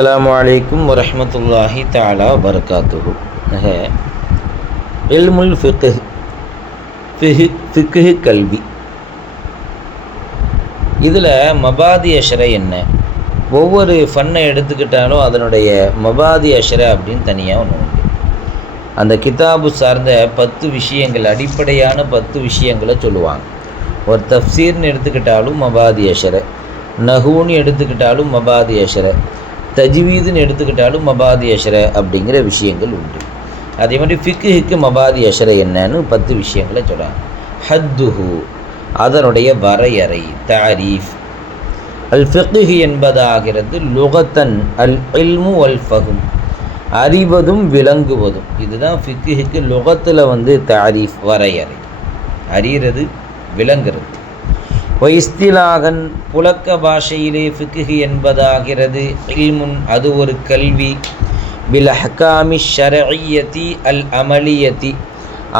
அஸ்ஸலாமு அலைக்கும் வரஹ்மத்துல்லாஹி தஆலா வபரகாத்துஹு. இல்முல் ஃபிக்ஹ் கல்வி. இதில் மபாதி அஷரை என்ன? ஒவ்வொரு ஃபன்னை எடுத்துக்கிட்டாலும் அதனுடைய மபாதி அஷரை அப்படின்னு தனியாக ஒன்று உண்டு. அந்த கிதாபு சார்ந்த 10 விஷயங்கள், அடிப்படையான 10 விஷயங்களை சொல்லுவாங்க. ஒரு தஃப்சீர்னு எடுத்துக்கிட்டாலும் மபாதி அஷரை, நஹூன்னு எடுத்துக்கிட்டாலும் மபாதி அஷரை, தஜ்வீதுன்னு எடுத்துக்கிட்டாலும் மபாதி அஷரை அப்படிங்கிற விஷயங்கள் உண்டு. அதே மாதிரி ஃபிக்ஹுக்கு மபாதி அஷரை என்னன்னு 10 விஷயங்களை சொல்கிறாங்க. ஹத்துஹு, அதனுடைய வரையறை, தாரீஃப். அல் ஃபிக்ஹ் என்பதாகிறது லுகத்தன் அல் இல்மு வல் ஃபஹ்ம், அறிவதும் விளங்குவதும். இதுதான் ஃபிக்ஹுக்கு லுகத்தில் தாரீஃப், வரையறை. அறிகிறது, விளங்குறது. இஸ்திலாகன், புழக்க பாஷையிலே ஃபிக்ஹ் என்பதாகிறது இல்முன், அது ஒரு கல்வி. பில் அஹ்காமி ஷர்இய்யதி அல் அமலியதி,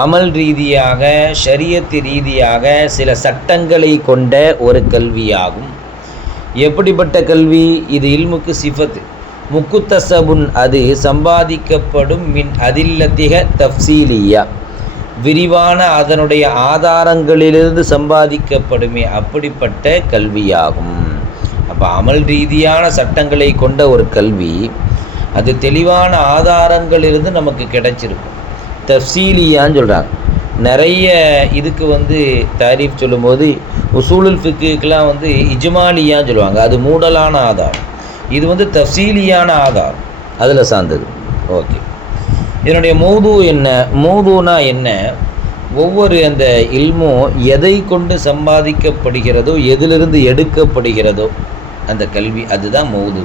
அமல் ரீதியாக, ஷரியத் ரீதியாக சில சட்டங்களை கொண்ட ஒரு கல்வியாகும். எப்படிப்பட்ட கல்வி? இது இல்முக்கு சிஃபத்து. முக்குத்தசபுன், அது சம்பாதிக்கப்படும். மின் அதில்லத்திக தஃப்சீலியா, விரிவான அதனுடைய ஆதாரங்களிலிருந்து சம்பாதிக்கப்படுமே, அப்படிப்பட்ட கல்வியாகும். அப்போ அமல் ரீதியான சட்டங்களை கொண்ட ஒரு கல்வி, அது தெளிவான ஆதாரங்களிலிருந்து நமக்கு கிடைச்சிருக்கும். தஃப்சீலியான்னு சொல்கிறாங்க. நிறைய இதுக்கு தாரீஃப் சொல்லும்போது உசூலுல் ஃபிக்ஹுக்கெலாம் இஜ்மாலியான்னு சொல்லுவாங்க. அது மூடலான ஆதாரம். இது தஃப்சீலியான ஆதாரம், அதில் சார்ந்தது. ஓகே, இதனுடைய மௌது என்ன? மௌதுனா என்ன? ஒவ்வொரு அந்த இல்மும் எதை கொண்டு சம்பாதிக்கப்படுகிறதோ, எதிலிருந்து எடுக்கப்படுகிறதோ அந்த கல்வி, அதுதான் மௌது.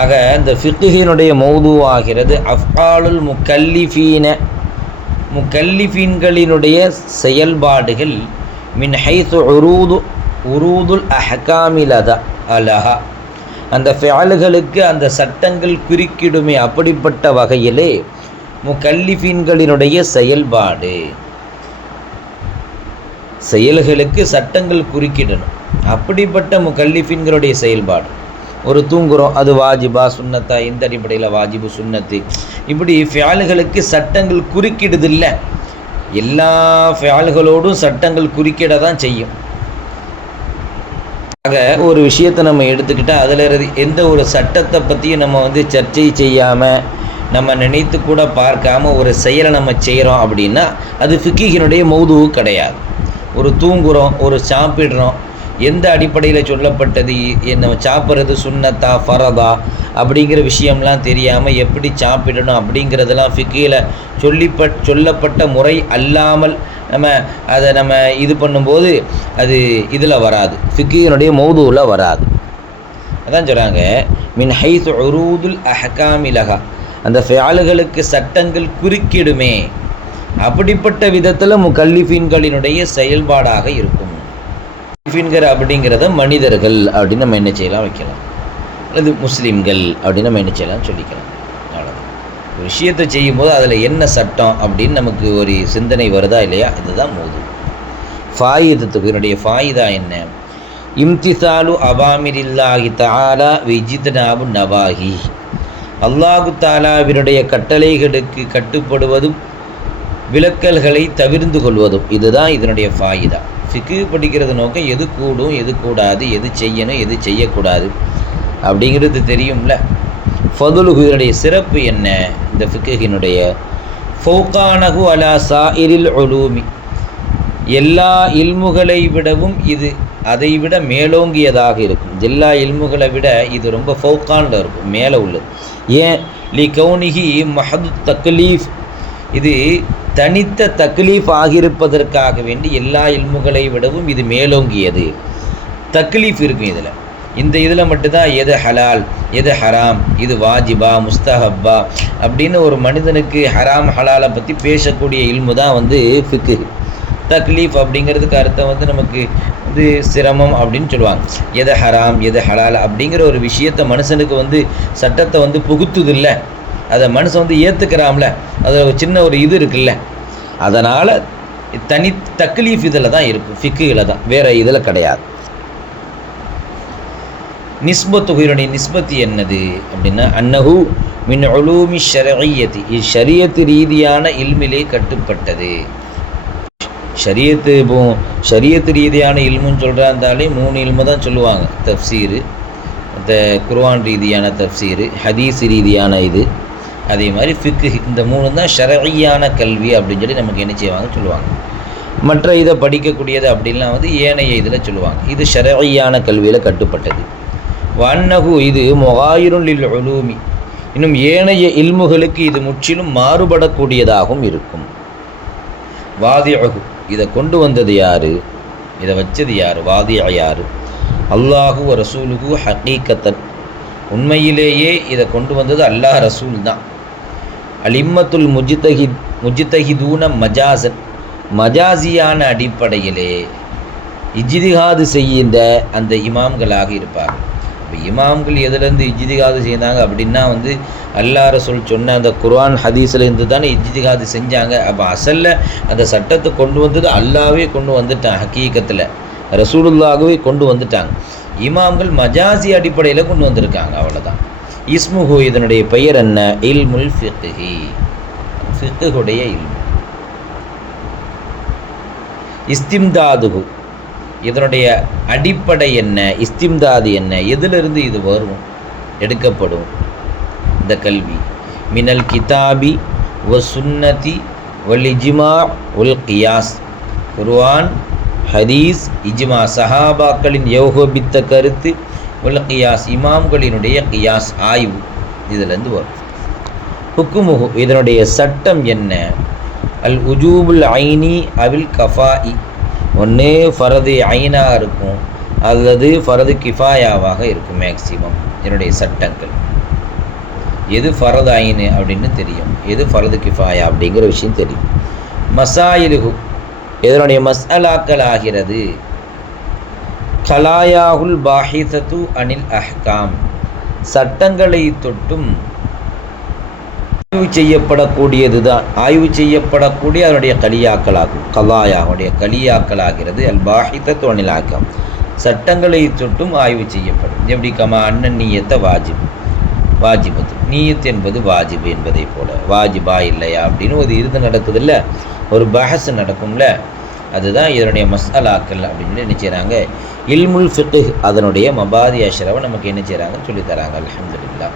ஆக இந்த ஃபிக்ஹினுடைய மௌது ஆகிறது அஃஆலுல் முகல்லிஃபீன, முகல்லிஃபீன்களினுடைய செயல்பாடுகள். மின் ஹைத்து உரூதுல் அஹ்காமிலதா அலஹா, அந்த ஃபிஅல்களுக்கு அந்த சட்டங்கள் குறுக்கிடுமே, அப்படிப்பட்ட வகையிலே முகல்லிஃபீன்களினுடைய செயல்பாடு. செயல்களுக்கு சட்டங்கள் குறுக்கிடணும், அப்படிப்பட்ட முகல்லிஃபீன்களுடைய செயல்பாடு. ஒரு தூங்குகிறோம், அது வாஜிபா சுன்னத்தா, இந்த அடிப்படையில் வாஜிபு சுன்னத்து, இப்படி ஃபிஅல்களுக்கு சட்டங்கள் குறுக்கிடுதில்லை. எல்லா ஃபிஅல்களோடும் சட்டங்கள் குறுக்கிட தான் செய்யும். ஆக ஒரு விஷயத்தை நம்ம எடுத்துக்கிட்டால் அதில் எந்த ஒரு சட்டத்தை பற்றியும் நம்ம சர்ச்சை செய்யாமல், நம்ம நினைத்து கூட பார்க்காம ஒரு செயலை நம்ம செய்கிறோம் அப்படின்னா அது ஃபிக்ஹினுடைய மௌது கிடையாது. ஒரு தூங்குகிறோம், ஒரு சாப்பிட்றோம், எந்த அடிப்படையில் சொல்லப்பட்டது, என்ன சாப்பிட்றது சுன்னத்தா ஃபரதா அப்படிங்கிற விஷயம்லாம் தெரியாமல் எப்படி சாப்பிடணும் அப்படிங்கிறதெல்லாம் ஃபிக்ஹில் சொல்லப்பட்ட முறை அல்லாமல் நம்ம இது பண்ணும்போது அது இதில் வராது, ஃபிக்ஹினுடைய மௌதுவில் வராது. அதான் சொல்கிறாங்க மின் ஹைத்து உரூதுல் அஹ்காமிலஹா, அந்த ஃபிஅல்களுக்கு சட்டங்கள் குறுக்கிடுமே, அப்படிப்பட்ட விதத்தில் முகல்லிஃபீன்களினுடைய செயல்பாடாக இருக்கும். முகல்லிஃபீன்கள் அப்படிங்கிறத மனிதர்கள் அப்படின்னு நம்ம என்ன செய்யலாம் வைக்கலாம், அல்லது முஸ்லீம்கள் அப்படின்னு நம்ம என்ன செய்யலாம் சொல்லிக்கலாம். அவ்வளோதான். ஒரு விஷயத்தை செய்யும்போது அதில் என்ன சட்டம் அப்படின்னு நமக்கு ஒரு சிந்தனை வருதா இல்லையா, இதுதான் மௌது. ஃபாயிதத்துக்கு இதனுடைய ஃபாயிதா என்ன? இம்திசாலு அவாமிரில்லாஹி தஆலா விஜித்னாபு நவாஹி, அல்லாஹு தாலாவினுடைய கட்டளைகளுக்கு கட்டுப்படுவதும் விலக்கல்களை தவிர்ந்து கொள்வதும், இதுதான் இதனுடைய ஃபாயிதா. ஃபிக்ஹ் படிக்கிறது நோக்கம் எது கூடும், எது கூடாது, எது செய்யணும், எது செய்யக்கூடாது அப்படிங்கிறது தெரியும்ல. ஃபதுலுஹு, இதனுடைய சிறப்பு என்ன? இந்த ஃபிக்ஹினுடைய ஃபௌகானஹு அலா சாஇரில் உலூமி, எல்லா இல்முகளை விடவும் இது அதைவிட மேலோங்கியதாக இருக்கும். எல்லா இல்முகளை விட இது ரொம்ப ஃபௌகானில் இருக்கும், மேலே உள்ளது. ஏன்? லி கௌனிஹி மஹது தக்லீஃப், இது தனித்த தக்லீஃப் ஆகியிருப்பதற்காக வேண்டி எல்லா இல்முகளை விடவும் இது மேலோங்கியது. தக்லீஃப் இருக்கும் இதில். இந்த இதில் மட்டும்தான் எது ஹலால், எது ஹராம், இது வாஜிபா முஸ்தஹப்பா அப்படின்னு ஒரு மனிதனுக்கு ஹராம் ஹலாலை பற்றி பேசக்கூடிய இல்மு தான் ஃபிக்ஹ். தக்லீஃப் அப்படிங்கிறதுக்கு அர்த்தம் நமக்கு சிரமம் அப்படின்னு சொல்லுவாங்க. எது ஹராம், எது ஹலால் அப்படிங்கிற ஒரு விஷயத்தை மனுஷனுக்கு சட்டத்தை புகுத்துதில்ல, அதை மனுஷன் ஏற்றுக்கிறாம்ல, அதில் ஒரு சின்ன ஒரு இது இருக்குல்ல, அதனால் தனி தக்லீஃப் இதில் தான் இருக்கும், ஃபிக்ஹில் தான், வேறு இதில் கிடையாது. நிஸ்பத்து இதனுடைய நிஸ்பத்து என்னது அப்படின்னா அன்னஹு மின் உலூமி ஷரஇய்யத்தி, இது ஷரியத்து ரீதியான இல்மிலே கட்டுப்பட்டது. ஷரியத்து இப்போ ஷரியத்து ரீதியான இல்முன்னு சொல்கிறாந்தாலே 3 இல்மு தான் சொல்லுவாங்க. தஃப்சீரு, இந்த குர்ஆன் ரீதியான தஃப்சீரு, ஹதீஸ் ரீதியான இது, அதே மாதிரி ஃபிக்ஹ், இந்த 3 தான் ஷரஇய்யான கல்வி அப்படின்னு சொல்லி நமக்கு என்ன செய்வாங்க சொல்லுவாங்க. மற்ற இதை படிக்கக்கூடியது அப்படின்லாம் வந்து ஏனைய இதில் சொல்லுவாங்க. இது ஷரஇய்யான கல்வியில் கட்டுப்பட்டது. வன்னஹு இது முகாயிருன் லில் உலூமி, இன்னும் ஏனைய இல்முகளுக்கு இது முற்றிலும் மாறுபடக்கூடியதாகவும் இருக்கும். வாதிஅஹு, இதை கொண்டு வந்தது யார், இதை வச்சது யார், வாதிஅ யார், அல்லாஹு ரசூலுஹு ஹகீகத்தன், உண்மையிலேயே இதை கொண்டு வந்தது அல்லாஹ் ரசூல் தான். அலிம்மத்துல் முஜ்தஹிதூன மஜாசன், மஜாசியான அடிப்படையிலே இஜ்திஹாது செய்த அந்த இமாம்களாக இருப்பார்கள். இப்போ இமாம்கள் எதுலேருந்து இஜ்திஹாது செய்தாங்க அப்படின்னா வந்து அல்லாஹ் ரசூல் சொன்ன அந்த குர்ஆன் ஹதீஸ்லேருந்து தானே இஜ்திஹாது செஞ்சாங்க. அப்போ அசல்ல அந்த சட்டத்தை கொண்டு வந்தது அல்லாவே கொண்டு வந்துட்டான், ஹக்கீகத்தில் ரசூலுல்லாகவே கொண்டு வந்துட்டாங்க. இமாம்கள் மஜாசி அடிப்படையில் கொண்டு வந்திருக்காங்க, அவ்வளோதான். இஸ்முஹு, இதனுடைய பெயர் என்ன, இல்முல் ஃபிக்ஹி, ஃபிக்ஹுடைய இல்மு. இஸ்திம்தாதுஹு, இதனுடைய அடிப்படை என்ன, இஸ்திம்தாது என்ன, எதிலிருந்து இது வரும் எடுக்கப்படும் இந்த கல்வி. மினல் கிதாபி வ சுன்னதி வல் இஜ்மா வல் கியாஸ், குர்ஆன், ஹதீஸ், இஜ்மா, சஹாபாக்களின் யோகோபித்த கருத்து, வல் கியாஸ், இமாம்களினுடைய கியாஸ் ஆய்வு, இதிலேருந்து வரும். ஹுக்குமுஹு, இதனுடைய சட்டம் என்ன, அல் உஜூபுல் ஐனி அவில் கஃபாஇ, ஒன்று ஃபரது ஐனாக இருக்கும் அல்லது ஃபரது கிஃபாயாவாக இருக்கும். மேக்சிமம் என்னுடைய சட்டங்கள் எது ஃபரது ஐனு அப்படின்னு தெரியும், எது ஃபரது கிஃபாயா அப்படிங்கிற விஷயம் தெரியும். மசாயிலுஹு, இதனுடைய மஸ்அலாக்கள் ஆகிறது. கலாயாகுல் பாஹிதத்து அனில் அஹ்காம், சட்டங்களை தொட்டும் ஆய்வு செய்யப்படக்கூடியது தான், ஆய்வு செய்யப்படக்கூடிய அதனுடைய கலியாக்களாகும். கலாயாவுடைய கலியாக்களாகிறது. அல் பாஹிதத்து அனில் அஹ்காம், சட்டங்களை தொட்டும் ஆய்வு செய்யப்படும். எப்படி கமா அண்ணன் நீயத்தை வாஜிபத்து, நீயத் என்பது வாஜிபு என்பதை போல, வாஜிபா இல்லையா அப்படின்னு ஒரு இது நடக்குது இல்லை, ஒரு பஹஸ் நடக்கும்ல, அதுதான் இதனுடைய மஸ்அலாக்கள் அப்படின்னு என்ன செய்கிறாங்க. இல்முல் ஃபிக்ஹ், அதனுடைய மபாதி அஷ்ரவை நமக்கு என்ன செய்கிறாங்க சொல்லித்தராங்க. அல்ஹம்துலில்லாஹ்.